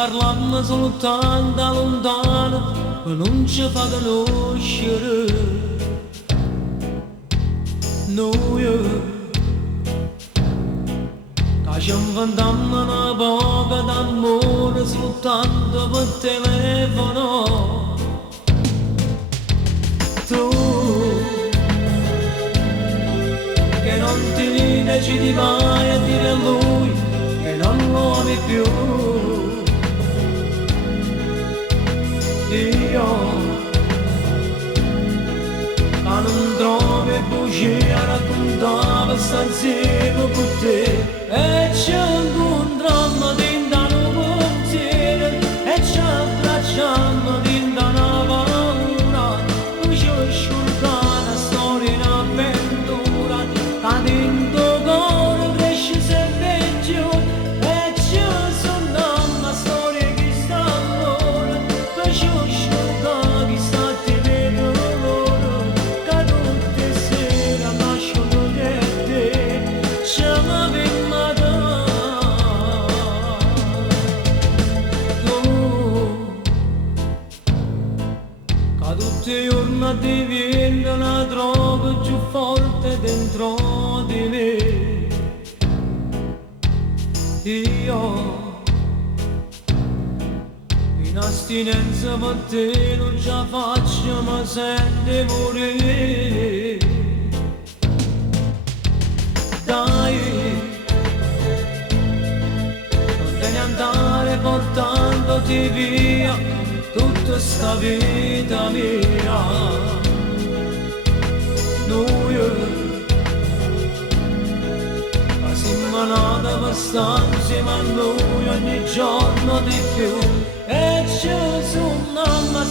parlammo soltanto lontano e non ci fa conoscere noi che ci inventammo una poca d'amore soltanto per telefono tu che non ti decidi mai a dire a lui che non lo ami più io ma non trovi bugie a raccontare sta insieme con te e ci incontriamo dentro un portiere e ci abbracciamo dentro una paura e ci asciugano una storia in avventura che dentro cuore cresce sempre più e ci sogniamo una storia che sta allora che ci asciuga chi sta a te che tutte sere nascono di te ci avevamo che tutti i giorni diventa una droga più forte dentro di me io in astinenza per te non ce la faccio ma senti morire dai non te ne andare portandoti via tutta sta vita mia noi siamo nati per stare insieme a noi ogni giorno di più e ci sogniamo